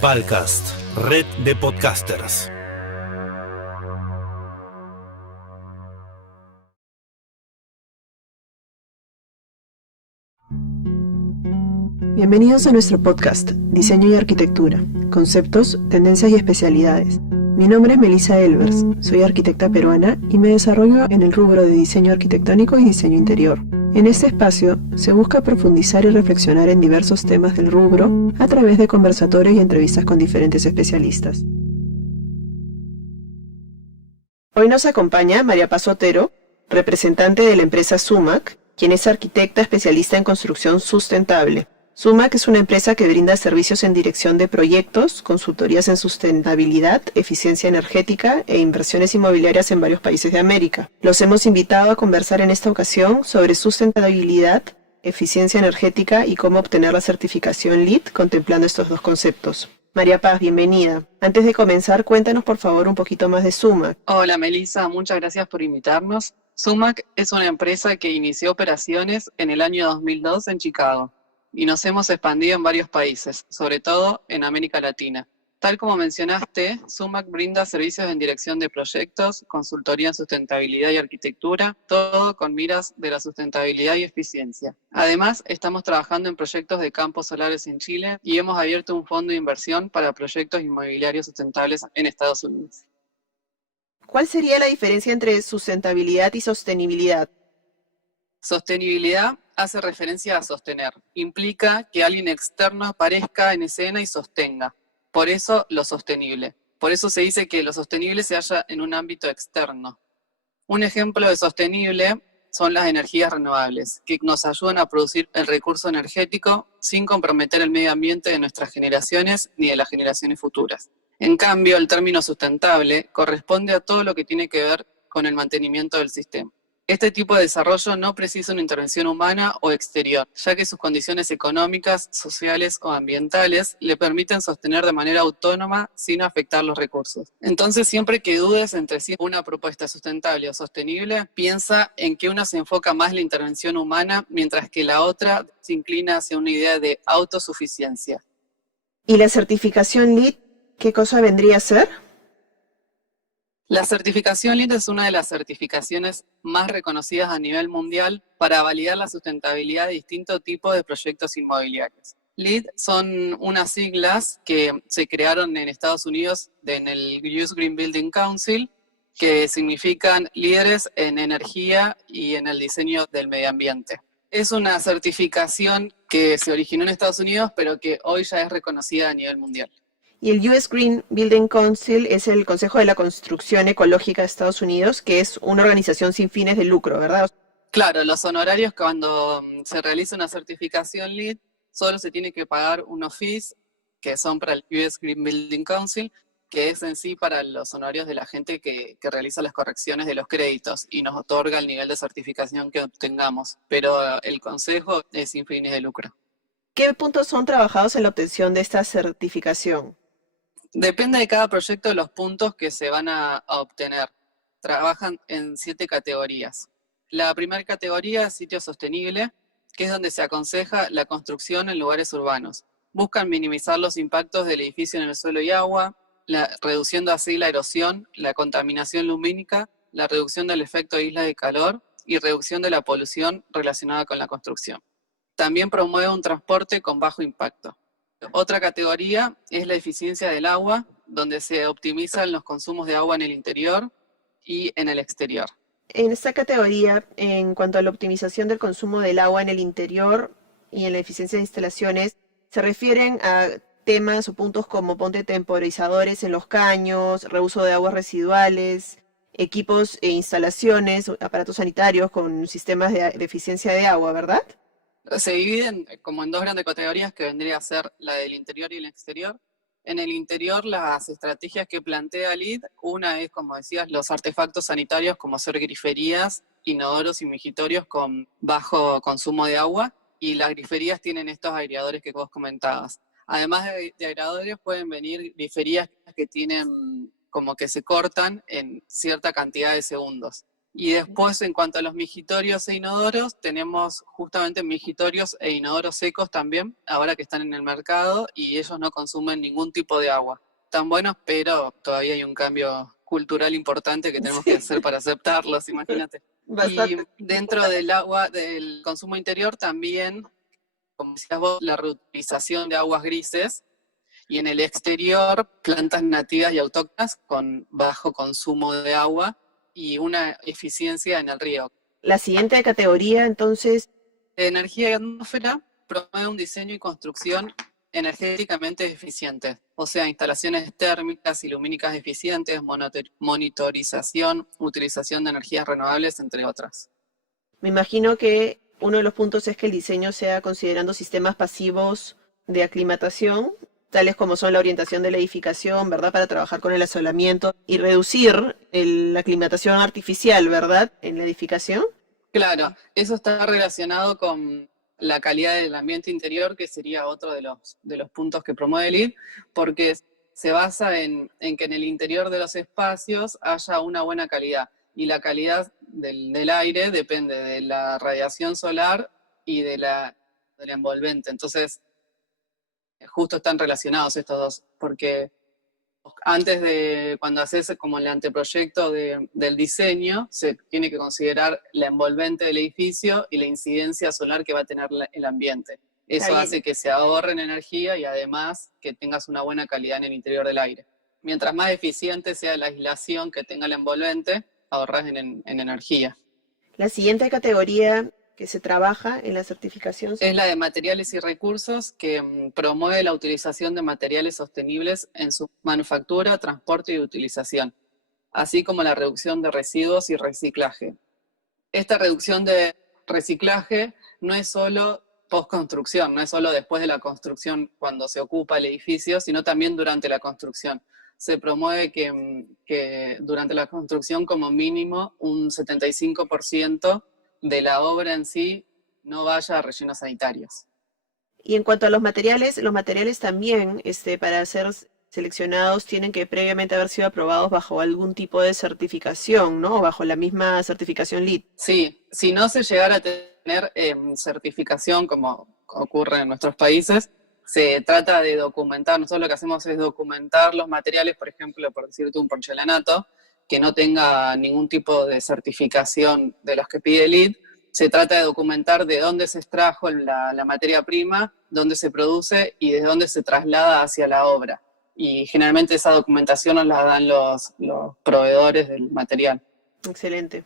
Parcast, red de podcasters. Bienvenidos a nuestro podcast, Diseño y Arquitectura, Conceptos, Tendencias y Especialidades. Mi nombre es Melissa Elvers, soy arquitecta peruana y me desarrollo en el rubro de diseño arquitectónico y diseño interior. En este espacio se busca profundizar y reflexionar en diversos temas del rubro a través de conversatorios y entrevistas con diferentes especialistas. Hoy nos acompaña María Paz Otero, representante de la empresa Sumac, quien es arquitecta especialista en construcción sustentable. Sumac es una empresa que brinda servicios en dirección de proyectos, consultorías en sustentabilidad, eficiencia energética e inversiones inmobiliarias en varios países de América. Los hemos invitado a conversar en esta ocasión sobre sustentabilidad, eficiencia energética y cómo obtener la certificación LEED contemplando estos dos conceptos. María Paz, bienvenida. Antes de comenzar, cuéntanos por favor un poquito más de Sumac. Hola Melissa, muchas gracias por invitarnos. Sumac es una empresa que inició operaciones en el año 2002 en Chicago y nos hemos expandido en varios países, sobre todo en América Latina. Tal como mencionaste, Sumac brinda servicios en dirección de proyectos, consultoría en sustentabilidad y arquitectura, todo con miras de la sustentabilidad y eficiencia. Además, estamos trabajando en proyectos de campos solares en Chile y hemos abierto un fondo de inversión para proyectos inmobiliarios sustentables en Estados Unidos. ¿Cuál sería la diferencia entre sustentabilidad y sostenibilidad? Sostenibilidad hace referencia a sostener. Implica que alguien externo aparezca en escena y sostenga. Por eso lo sostenible. Por eso se dice que lo sostenible se halla en un ámbito externo. Un ejemplo de sostenible son las energías renovables, que nos ayudan a producir el recurso energético sin comprometer el medio ambiente de nuestras generaciones ni de las generaciones futuras. En cambio, el término sustentable corresponde a todo lo que tiene que ver con el mantenimiento del sistema. Este tipo de desarrollo no precisa una intervención humana o exterior, ya que sus condiciones económicas, sociales o ambientales le permiten sostener de manera autónoma sin afectar los recursos. Entonces, siempre que dudes entre si una propuesta es sustentable o sostenible, piensa en que una se enfoca más en la intervención humana, mientras que la otra se inclina hacia una idea de autosuficiencia. ¿Y la certificación LEED, qué cosa vendría a ser? La certificación LEED es una de las certificaciones más reconocidas a nivel mundial para validar la sustentabilidad de distintos tipos de proyectos inmobiliarios. LEED son unas siglas que se crearon en Estados Unidos en el US Green Building Council, que significan líderes en energía y en el diseño del medio ambiente. Es una certificación que se originó en Estados Unidos, pero que hoy ya es reconocida a nivel mundial. Y el US Green Building Council es el Consejo de la Construcción Ecológica de Estados Unidos, que es una organización sin fines de lucro, ¿verdad? Claro, los honorarios cuando se realiza una certificación LEED, solo se tiene que pagar unos fees, que son para el US Green Building Council, que es en sí para los honorarios de la gente que realiza las correcciones de los créditos y nos otorga el nivel de certificación que obtengamos. Pero el consejo es sin fines de lucro. ¿Qué puntos son trabajados en la obtención de esta certificación? Depende de cada proyecto los puntos que se van a obtener. Trabajan en 7 categorías. La primera categoría es sitio sostenible, que es donde se aconseja la construcción en lugares urbanos. Buscan minimizar los impactos del edificio en el suelo y agua, reduciendo así la erosión, la contaminación lumínica, la reducción del efecto de isla de calor y reducción de la polución relacionada con la construcción. También promueve un transporte con bajo impacto. Otra categoría es la eficiencia del agua, donde se optimizan los consumos de agua en el interior y en el exterior. En esta categoría, en cuanto a la optimización del consumo del agua en el interior y en la eficiencia de instalaciones, se refieren a temas o puntos como ponte temporizadores en los caños, reuso de aguas residuales, equipos e instalaciones, aparatos sanitarios con sistemas de eficiencia de agua, ¿verdad? Se dividen como en 2 grandes categorías, que vendría a ser la del interior y el exterior. En el interior, las estrategias que plantea LEED, una es, como decías, los artefactos sanitarios, como ser griferías, inodoros y mijitorios con bajo consumo de agua, y las griferías tienen estos aireadores que vos comentabas. Además de aireadores, pueden venir griferías que tienen como que se cortan en cierta cantidad de segundos. Y después, en cuanto a los migitorios e inodoros, tenemos justamente migitorios e inodoros secos también, ahora que están en el mercado, y ellos no consumen ningún tipo de agua. Están buenos, pero todavía hay un cambio cultural importante que tenemos que hacer para aceptarlos, imagínate. Y Bastante. dentro del agua, del consumo interior, también, como decías vos, la reutilización de aguas grises, y en el exterior, plantas nativas y autóctonas con bajo consumo de agua y una eficiencia en el riego. La siguiente categoría, entonces, Energía y atmósfera promueve un diseño y construcción energéticamente eficientes, o sea, instalaciones térmicas y lumínicas eficientes, monitorización, utilización de energías renovables, entre otras. me imagino que uno de los puntos es que el diseño sea considerando sistemas pasivos de aclimatación, tales como son la orientación de la edificación, ¿verdad? Para trabajar con el asolamiento y reducir la aclimatación artificial, ¿verdad? En la edificación. Claro, eso está relacionado con la calidad del ambiente interior, que sería otro de los puntos que promueve el ID, porque se basa en que en el interior de los espacios haya una buena calidad. Y la calidad del aire depende de la radiación solar y de la envolvente. Entonces, justo están relacionados estos dos, porque antes de cuando haces como el anteproyecto del diseño, se tiene que considerar la envolvente del edificio y la incidencia solar que va a tener el ambiente. Eso hace que se ahorren energía y además que tengas una buena calidad en el interior del aire. Mientras más eficiente sea la aislación que tenga la envolvente, ahorras en energía. La siguiente categoría que se trabaja en la certificación es la de materiales y recursos, que promueve la utilización de materiales sostenibles en su manufactura, transporte y utilización, así como la reducción de residuos y reciclaje. Esta reducción de reciclaje no es solo postconstrucción, no es solo después de la construcción cuando se ocupa el edificio, sino también durante la construcción. Se promueve que durante la construcción como mínimo un 75% de la obra en sí no vaya a rellenos sanitarios. Y en cuanto a los materiales también, para ser seleccionados tienen que previamente haber sido aprobados bajo algún tipo de certificación, ¿no? Bajo la misma certificación LEED. Sí, si no se llegara a tener certificación, como ocurre en nuestros países, se trata de documentar. Nosotros lo que hacemos es documentar los materiales, por ejemplo, por decirte un porcelanato, que no tenga ningún tipo de certificación de los que pide LEED. Se trata de documentar de dónde se extrajo la materia prima, dónde se produce y de dónde se traslada hacia la obra. Y generalmente esa documentación nos la dan los proveedores del material. Excelente.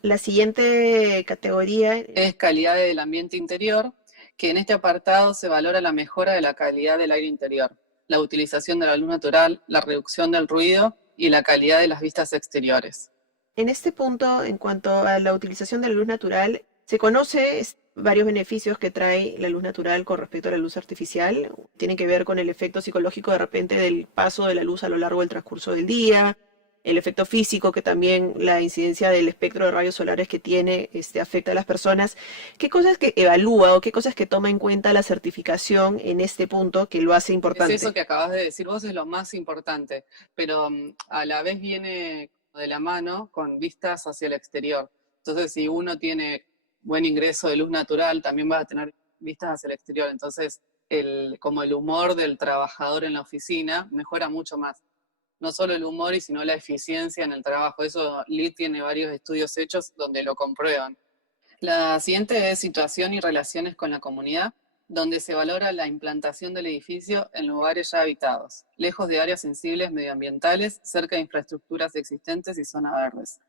La siguiente categoría es calidad del ambiente interior, que en este apartado se valora la mejora de la calidad del aire interior, la utilización de la luz natural, la reducción del ruido y la calidad de las vistas exteriores. En este punto, en cuanto a la utilización de la luz natural, se conoce varios beneficios que trae la luz natural con respecto a la luz artificial. Tienen que ver con el efecto psicológico de repente del paso de la luz a lo largo del transcurso del día, el efecto físico que también la incidencia del espectro de rayos solares que tiene afecta a las personas. ¿Qué cosas que evalúa o qué cosas que toma en cuenta la certificación en este punto que lo hace importante? Es eso que acabas de decir vos, es lo más importante, pero a la vez viene de la mano con vistas hacia el exterior. Entonces, si uno tiene buen ingreso de luz natural, también va a tener vistas hacia el exterior. Entonces, como el humor del trabajador en la oficina mejora mucho más. No solo el humor, sino la eficiencia en el trabajo. Eso LEED tiene varios estudios hechos donde lo comprueban. La siguiente es situación y relaciones con la comunidad, donde se valora la implantación del edificio en lugares ya habitados, lejos de áreas sensibles medioambientales, cerca de infraestructuras existentes y zonas verdes.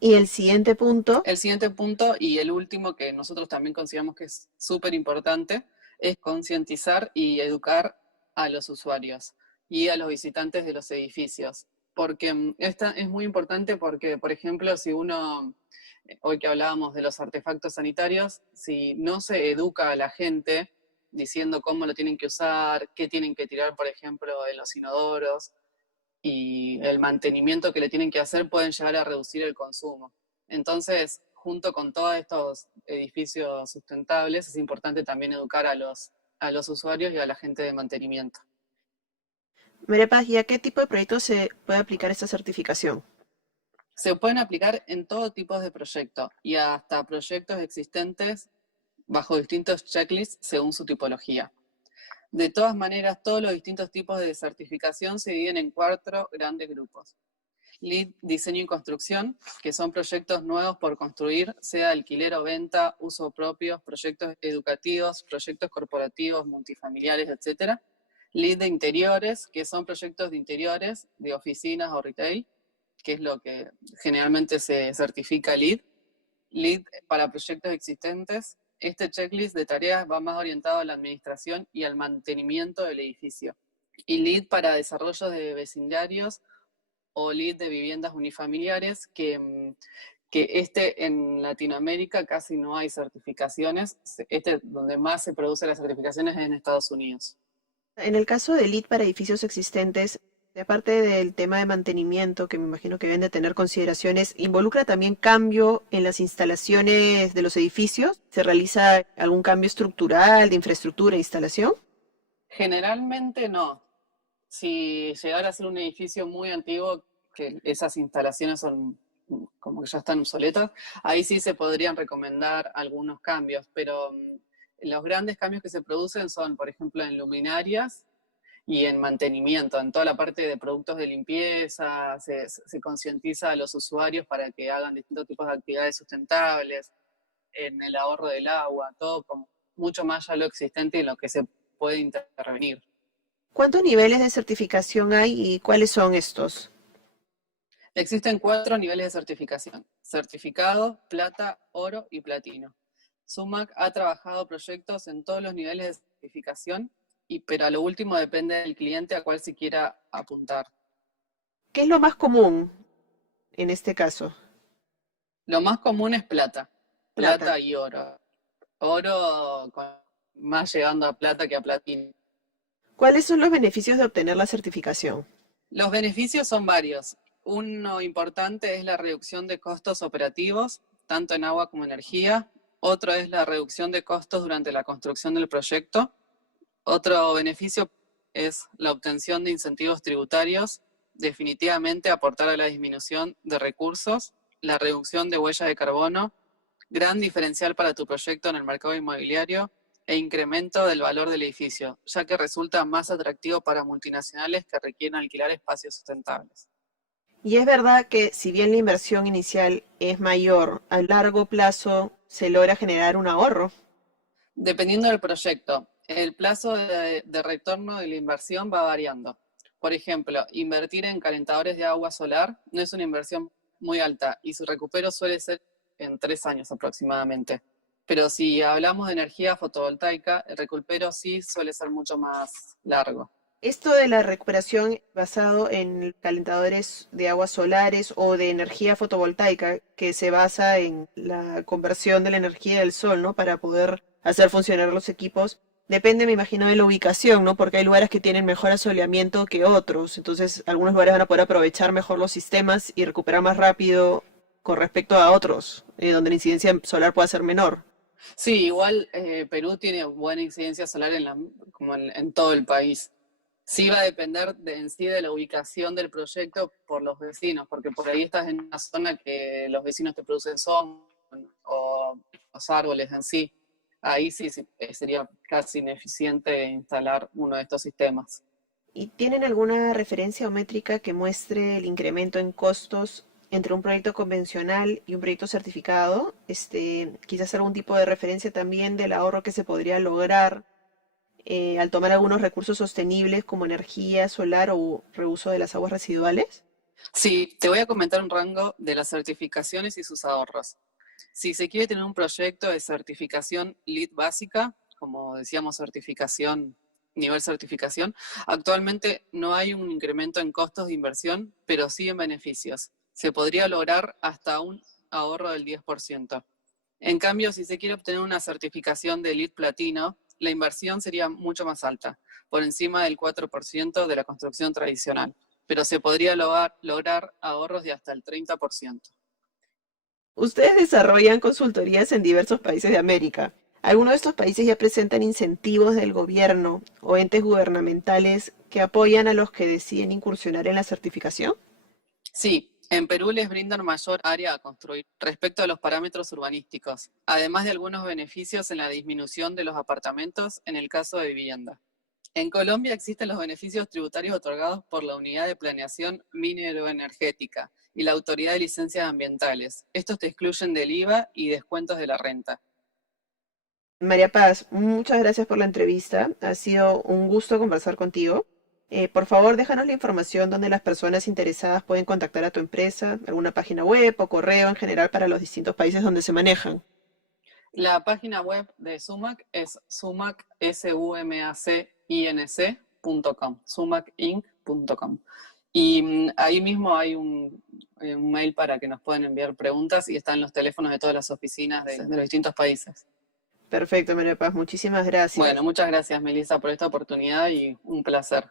¿Y el siguiente punto? El siguiente punto, y el último que nosotros también consideramos que es súper importante, es concientizar y educar a los usuarios y a los visitantes de los edificios. Porque esta es muy importante porque, por ejemplo, si uno, hoy que hablábamos de los artefactos sanitarios, si no se educa a la gente diciendo cómo lo tienen que usar, qué tienen que tirar, por ejemplo, en los inodoros, y el mantenimiento que le tienen que hacer, pueden llegar a reducir el consumo. Entonces, junto con todos estos edificios sustentables, es importante también educar a los usuarios y a la gente de mantenimiento. María Paz, ¿y a qué tipo de proyectos se puede aplicar esta certificación? Se pueden aplicar en todo tipo de proyectos y hasta proyectos existentes bajo distintos checklists según su tipología. De todas maneras, todos los distintos tipos de certificación se dividen en 4 grandes grupos. LEED, diseño y construcción, que son proyectos nuevos por construir, sea alquiler o venta, uso propio, proyectos educativos, proyectos corporativos, multifamiliares, etc. LEED de interiores, que son proyectos de interiores, de oficinas o retail, que es lo que generalmente se certifica LEED. LEED para proyectos existentes. Este checklist de tareas va más orientado a la administración y al mantenimiento del edificio. Y LEED para desarrollo de vecindarios o LEED de viviendas unifamiliares, que en Latinoamérica casi no hay certificaciones. Donde más se produce las certificaciones es en Estados Unidos. En el caso de LEED para edificios existentes, aparte del tema de mantenimiento, que me imagino que deben de tener consideraciones, ¿involucra también cambio en las instalaciones de los edificios? ¿Se realiza algún cambio estructural, de infraestructura e instalación? Generalmente no. Si llegara a ser un edificio muy antiguo, que esas instalaciones son como que ya están obsoletas, ahí sí se podrían recomendar algunos cambios, pero los grandes cambios que se producen son, por ejemplo, en luminarias y en mantenimiento, en toda la parte de productos de limpieza, se concientiza a los usuarios para que hagan distintos tipos de actividades sustentables, en el ahorro del agua, todo como mucho más ya lo existente y en lo que se puede intervenir. ¿Cuántos niveles de certificación hay y cuáles son estos? Existen 4 niveles de certificación: certificado, plata, oro y platino. SUMAC ha trabajado proyectos en todos los niveles de certificación, pero a lo último depende del cliente a cuál se quiera apuntar. ¿Qué es lo más común en este caso? Lo más común es plata Plata. y oro. Oro más llegando a plata que a platino. ¿Cuáles son los beneficios de obtener la certificación? Los beneficios son varios. Uno importante es la reducción de costos operativos, tanto en agua como energía. Otro es la reducción de costos durante la construcción del proyecto. Otro beneficio es la obtención de incentivos tributarios, definitivamente aportar a la disminución de recursos, la reducción de huella de carbono, gran diferencial para tu proyecto en el mercado inmobiliario e incremento del valor del edificio, ya que resulta más atractivo para multinacionales que requieren alquilar espacios sustentables. Y es verdad que si bien la inversión inicial es mayor, a largo plazo se logra generar un ahorro. Dependiendo del proyecto, el plazo de retorno de la inversión va variando. Por ejemplo, invertir en calentadores de agua solar no es una inversión muy alta y su recupero suele ser en 3 años aproximadamente. Pero si hablamos de energía fotovoltaica, el recupero sí suele ser mucho más largo. Esto de la recuperación basado en calentadores de aguas solares o de energía fotovoltaica, que se basa en la conversión de la energía del sol, ¿no? Para poder hacer funcionar los equipos, depende, me imagino, de la ubicación, ¿no? Porque hay lugares que tienen mejor asoleamiento que otros, entonces algunos lugares van a poder aprovechar mejor los sistemas y recuperar más rápido con respecto a otros, donde la incidencia solar pueda ser menor. Sí, igual Perú tiene buena incidencia solar como en todo el país. Sí va a depender en sí de la ubicación del proyecto por los vecinos, porque por ahí estás en una zona que los vecinos te producen sombra o los árboles en sí. Ahí sí sería casi ineficiente instalar uno de estos sistemas. ¿Y tienen alguna referencia o métrica que muestre el incremento en costos entre un proyecto convencional y un proyecto certificado? Quizás algún tipo de referencia también del ahorro que se podría lograr al tomar algunos recursos sostenibles como energía solar o reuso de las aguas residuales. Sí, te voy a comentar un rango de las certificaciones y sus ahorros. Si se quiere tener un proyecto de certificación LEED básica, como decíamos, nivel certificación, actualmente no hay un incremento en costos de inversión, pero sí en beneficios. Se podría lograr hasta un ahorro del 10%. En cambio, si se quiere obtener una certificación de LEED platino, la inversión sería mucho más alta, por encima del 4% de la construcción tradicional, pero se podría lograr ahorros de hasta el 30%. Ustedes desarrollan consultorías en diversos países de América. ¿Algunos de estos países ya presentan incentivos del gobierno o entes gubernamentales que apoyan a los que deciden incursionar en la certificación? Sí, En Perú les brindan mayor área a construir respecto a los parámetros urbanísticos, además de algunos beneficios en la disminución de los apartamentos en el caso de vivienda. En Colombia existen los beneficios tributarios otorgados por la Unidad de Planeación Mineroenergética y la Autoridad de Licencias Ambientales. Estos te excluyen del IVA y descuentos de la renta. María Paz, muchas gracias por la entrevista. Ha sido un gusto conversar contigo. Por favor, déjanos la información donde las personas interesadas pueden contactar a tu empresa, alguna página web o correo en general para los distintos países donde se manejan. La página web de Sumac es sumacinc.com. Y ahí mismo hay un mail para que nos puedan enviar preguntas y están los teléfonos de todas las oficinas de los distintos países. Perfecto, María Paz, muchísimas gracias. Bueno, muchas gracias, Melissa, por esta oportunidad y un placer.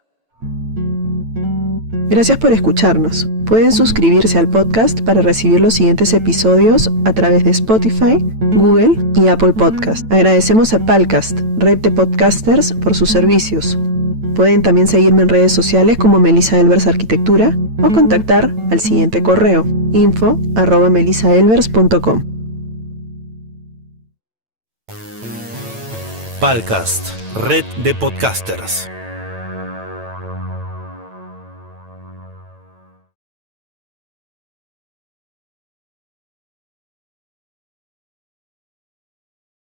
Gracias por escucharnos. Pueden suscribirse al podcast para recibir los siguientes episodios a través de Spotify, Google y Apple Podcast. Agradecemos a Palcast, red de podcasters, por sus servicios. Pueden también seguirme en redes sociales como Melissa Elvers Arquitectura o contactar al siguiente correo info@melissaelvers.com. Palcast, red de podcasters.